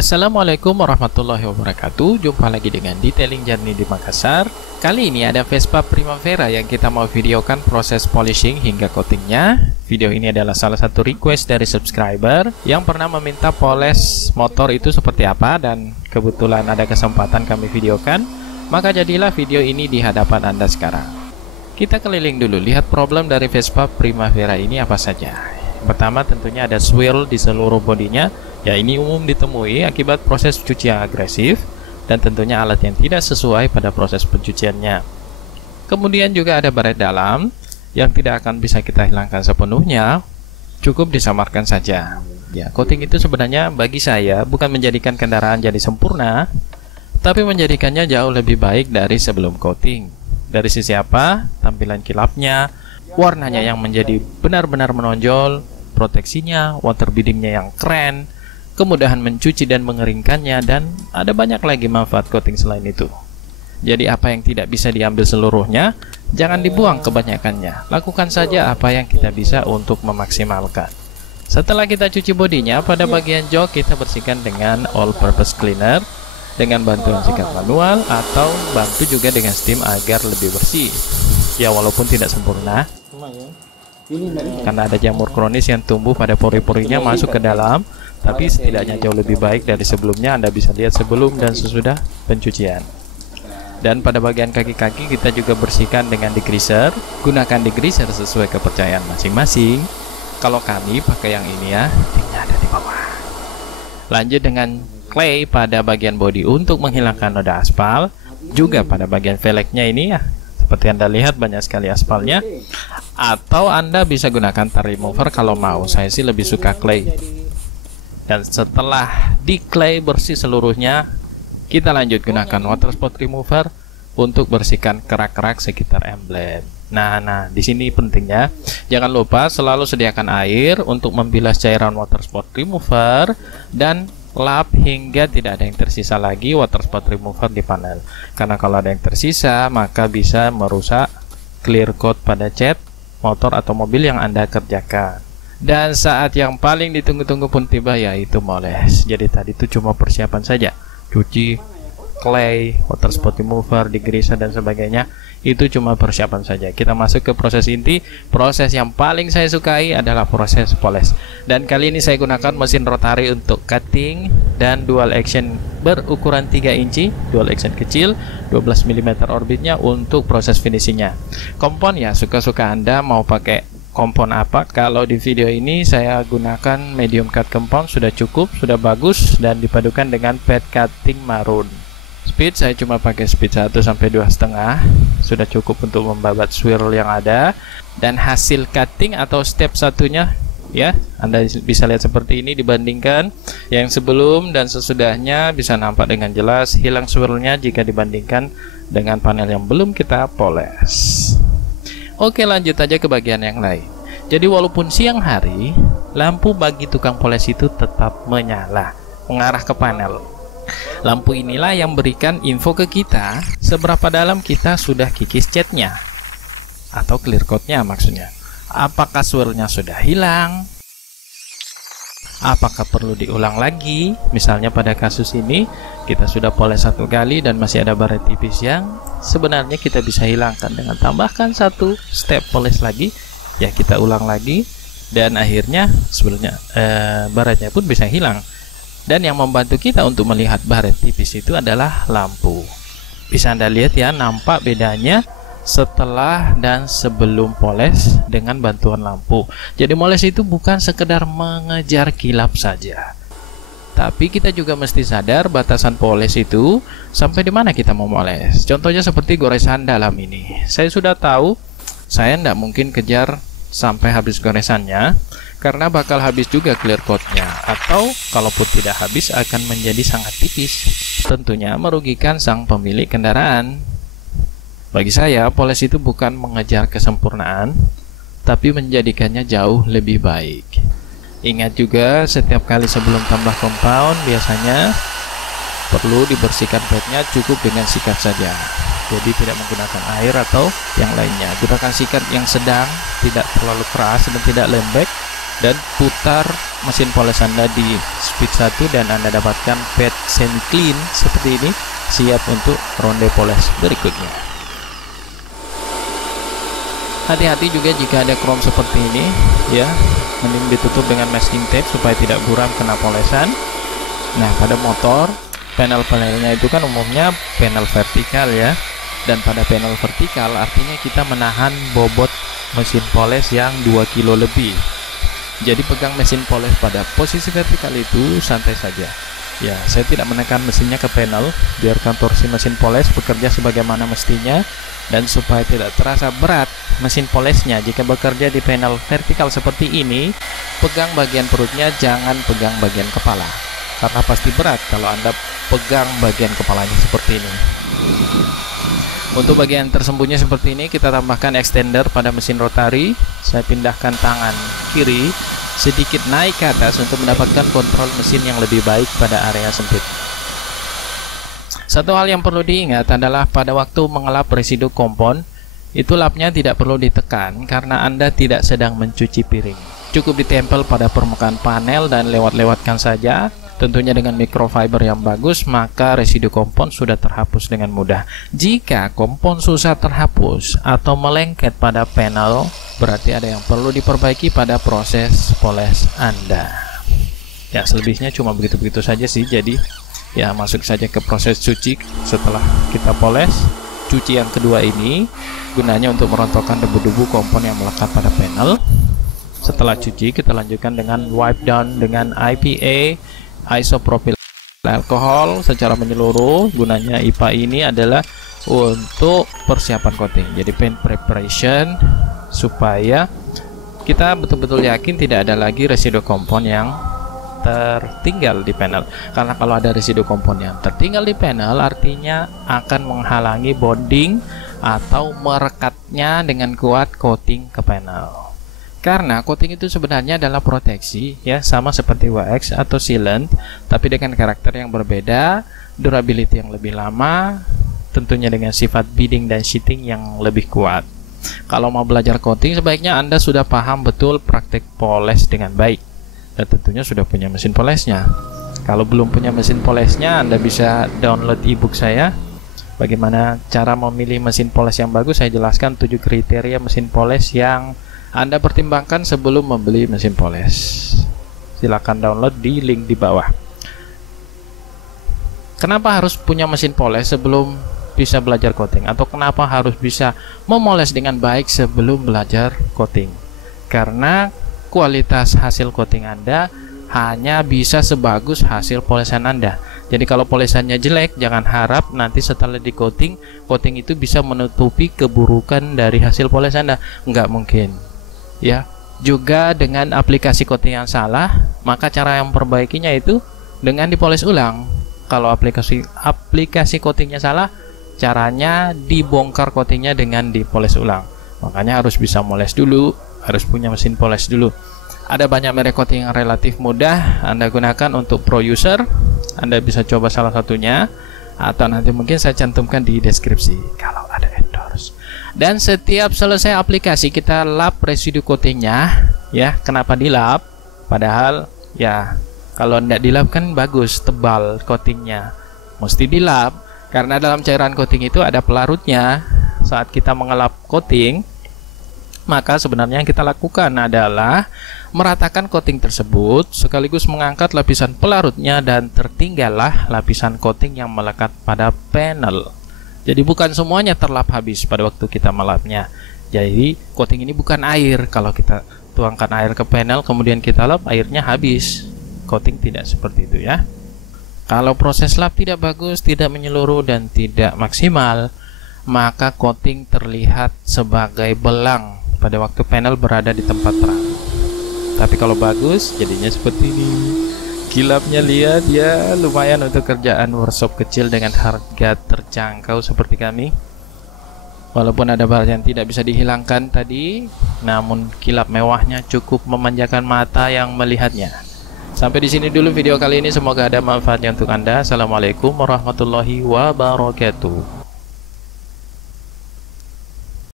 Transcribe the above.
Assalamualaikum warahmatullahi wabarakatuh. Jumpa lagi dengan Detailing Journey di Makassar. Kali ini ada Vespa Primavera yang kita mau videokan proses polishing hingga coatingnya. Video ini adalah salah satu request dari subscriber yang pernah meminta poles motor itu seperti apa, dan kebetulan ada kesempatan kami videokan, maka jadilah video ini di hadapan Anda sekarang. Kita keliling dulu, lihat problem dari Vespa Primavera ini apa saja. Pertama tentunya ada swirl di seluruh bodinya. Ya, ini umum ditemui akibat proses cuci yang agresif dan tentunya alat yang tidak sesuai pada proses pencuciannya. Kemudian juga ada baret dalam yang tidak akan bisa kita hilangkan sepenuhnya, cukup disamarkan saja. Ya, coating itu sebenarnya bagi saya bukan menjadikan kendaraan jadi sempurna, tapi menjadikannya jauh lebih baik dari sebelum coating. Dari sisi apa? Tampilan kilapnya, warnanya yang menjadi benar-benar menonjol, proteksinya, water beadingnya yang keren, kemudahan mencuci dan mengeringkannya, dan ada banyak lagi manfaat coating selain itu. Jadi apa yang tidak bisa diambil seluruhnya, jangan dibuang kebanyakannya. Lakukan saja apa yang kita bisa untuk memaksimalkan. Setelah kita cuci bodinya, pada bagian jok kita bersihkan dengan all purpose cleaner dengan bantuan sikat manual atau bantu juga dengan steam agar lebih bersih. Ya, walaupun tidak sempurna karena ada jamur kronis yang tumbuh pada pori-porinya masuk ke dalam, tapi setidaknya jauh lebih baik dari sebelumnya. Anda bisa lihat sebelum dan sesudah pencucian. Dan pada bagian kaki-kaki kita juga bersihkan dengan degreaser. Gunakan degreaser sesuai kepercayaan masing-masing. Kalau kami pakai yang ini ya, tingnya ada di bawah. Lanjut dengan clay pada bagian bodi untuk menghilangkan noda aspal. Juga pada bagian velgnya ini ya, seperti Anda lihat banyak sekali aspalnya. Atau Anda bisa gunakan tar remover kalau mau. Saya sih lebih suka clay. Dan setelah di clay bersih seluruhnya, kita lanjut gunakan water spot remover untuk bersihkan kerak-kerak sekitar emblem. Nah, di sini pentingnya, jangan lupa selalu sediakan air untuk membilas cairan water spot remover dan lap hingga tidak ada yang tersisa lagi water spot remover di panel. Karena kalau ada yang tersisa, maka bisa merusak clear coat pada cat motor atau mobil yang Anda kerjakan. Dan saat yang paling ditunggu-tunggu pun tiba, yaitu moles. Jadi tadi itu cuma persiapan saja, cuci, clay, water spot remover, degreaser dan sebagainya. Itu cuma persiapan saja. Kita masuk ke proses inti. Proses yang paling saya sukai adalah proses poles. Dan kali ini saya gunakan mesin rotary untuk cutting dan dual action berukuran 3 inci, dual action kecil, 12 mm orbitnya untuk proses finishingnya. Kompon ya suka-suka Anda mau pakai kompon apa. Kalau di video ini saya gunakan medium cut compound, sudah cukup, sudah bagus, dan dipadukan dengan pad cutting marun. Speed saya cuma pakai speed 1 sampai 2,5, sudah cukup untuk membabat swirl yang ada. Dan hasil cutting atau step satunya ya, Anda bisa lihat seperti ini. Dibandingkan yang sebelum dan sesudahnya, bisa nampak dengan jelas hilang swirlnya jika dibandingkan dengan panel yang belum kita poles. Oke, lanjut aja ke bagian yang lain. Jadi walaupun siang hari, lampu bagi tukang poles itu tetap menyala, mengarah ke panel. Lampu inilah yang berikan info ke kita seberapa dalam kita sudah kikis catnya atau clear coatnya maksudnya. Apakah swirlnya sudah hilang? Apakah perlu diulang lagi? Misalnya pada kasus ini kita sudah poles 1 kali dan masih ada baret tipis yang sebenarnya kita bisa hilangkan dengan tambahkan 1 step poles lagi. Ya, kita ulang lagi dan akhirnya sebenarnya baretnya pun bisa hilang. Dan yang membantu kita untuk melihat baret tipis itu adalah lampu. Bisa Anda lihat ya, nampak bedanya setelah dan sebelum poles dengan bantuan lampu. Jadi moles itu bukan sekedar mengejar kilap saja, tapi kita juga mesti sadar batasan poles itu sampai di mana kita mau moles. Contohnya seperti goresan dalam ini. Saya sudah tahu saya tidak mungkin kejar sampai habis goresannya, karena bakal habis juga clear coatnya, atau kalaupun tidak habis akan menjadi sangat tipis. Tentunya merugikan sang pemilik kendaraan. Bagi saya, poles itu bukan mengejar kesempurnaan, tapi menjadikannya jauh lebih baik. Ingat juga, setiap kali sebelum tambah compound, biasanya perlu dibersihkan padnya cukup dengan sikat saja. Jadi tidak menggunakan air atau yang lainnya. Gunakan sikat yang sedang, tidak terlalu keras dan tidak lembek, dan putar mesin poles Anda di speed 1 dan Anda dapatkan pad semi clean seperti ini, siap untuk ronde poles berikutnya. Hati-hati juga jika ada chrome seperti ini ya, mending ditutup dengan masking tape supaya tidak buram kena polesan. Nah, pada motor panel-panelnya itu kan umumnya panel vertikal ya, dan pada panel vertikal artinya kita menahan bobot mesin poles yang 2 kilo lebih. Jadi pegang mesin poles pada posisi vertikal itu santai saja ya. Saya tidak menekan mesinnya ke panel, biarkan torsi mesin poles bekerja sebagaimana mestinya, dan supaya tidak terasa berat mesin polesnya jika bekerja di panel vertikal seperti ini, pegang bagian perutnya, jangan pegang bagian kepala, karena pasti berat kalau Anda pegang bagian kepalanya seperti ini. Untuk bagian tersembunyi seperti ini, kita tambahkan extender pada mesin rotari. Saya pindahkan tangan kiri sedikit naik ke atas untuk mendapatkan kontrol mesin yang lebih baik pada area sempit. Satu hal yang perlu diingat adalah pada waktu mengelap residu kompon, itu lapnya tidak perlu ditekan karena Anda tidak sedang mencuci piring. Cukup ditempel pada permukaan panel dan lewat-lewatkan saja. Tentunya dengan microfiber yang bagus, maka residu kompon sudah terhapus dengan mudah. Jika kompon susah terhapus atau melengket pada panel, berarti ada yang perlu diperbaiki pada proses poles Anda. Ya, selebihnya cuma begitu-begitu saja sih. Jadi ya, masuk saja ke proses cuci setelah kita poles. Cuci yang kedua ini gunanya untuk merontokkan debu-debu kompon yang melekat pada panel. Setelah cuci, kita lanjutkan dengan wipe down dengan IPA isopropyl alkohol secara menyeluruh. Gunanya IPA ini adalah untuk persiapan coating, jadi paint preparation, supaya kita betul-betul yakin tidak ada lagi residu kompon yang tertinggal di panel. Karena kalau ada residu kompon yang tertinggal di panel, artinya akan menghalangi bonding atau merekatnya dengan kuat coating ke panel. Karena coating itu sebenarnya adalah proteksi ya, sama seperti wax atau sealant, tapi dengan karakter yang berbeda, durability yang lebih lama, tentunya dengan sifat beading dan sheeting yang lebih kuat. Kalau mau belajar coating, sebaiknya Anda sudah paham betul praktek poles dengan baik, dan tentunya sudah punya mesin polesnya. Kalau belum punya mesin polesnya, Anda bisa download ebook saya. Bagaimana cara memilih mesin poles yang bagus, saya jelaskan 7 kriteria mesin poles yang Anda pertimbangkan sebelum membeli mesin poles. Silakan download di link di bawah. Kenapa harus punya mesin poles sebelum bisa belajar coating? Atau kenapa harus bisa memoles dengan baik sebelum belajar coating? Karena kualitas hasil coating Anda hanya bisa sebagus hasil polesan Anda. Jadi kalau polesannya jelek, jangan harap nanti setelah di coating itu bisa menutupi keburukan dari hasil poles Anda. Nggak mungkin ya. Juga dengan aplikasi coating yang salah, maka cara yang memperbaikinya itu dengan dipoles ulang. Kalau aplikasi coatingnya salah, caranya dibongkar coatingnya dengan dipoles ulang. Makanya harus bisa moles dulu, harus punya mesin poles dulu. Ada banyak merek coating yang relatif mudah Anda gunakan untuk pro user. Anda bisa coba salah satunya, atau nanti mungkin saya cantumkan di deskripsi kalau ada endorse. Dan setiap selesai aplikasi, kita lap residu coatingnya ya. Kenapa dilap? Padahal ya, kalau tidak dilap kan bagus, tebal coatingnya. Mesti dilap karena dalam cairan coating itu ada pelarutnya. Saat kita mengelap coating, maka sebenarnya yang kita lakukan adalah meratakan coating tersebut sekaligus mengangkat lapisan pelarutnya, dan tertinggallah lapisan coating yang melekat pada panel. Jadi bukan semuanya terlap habis pada waktu kita melapnya. Jadi coating ini bukan air. Kalau kita tuangkan air ke panel kemudian kita lap, airnya habis. Coating tidak seperti itu ya. Kalau proses lap tidak bagus, tidak menyeluruh, dan tidak maksimal, maka coating terlihat sebagai belang pada waktu panel berada di tempat terang. Tapi kalau bagus, jadinya seperti ini. Kilapnya lihat ya, lumayan untuk kerjaan workshop kecil dengan harga terjangkau seperti kami. Walaupun ada bahan yang tidak bisa dihilangkan tadi, namun kilap mewahnya cukup memanjakan mata yang melihatnya. Sampai di sini dulu video kali ini, semoga ada manfaatnya untuk Anda. Assalamualaikum warahmatullahi wabarakatuh.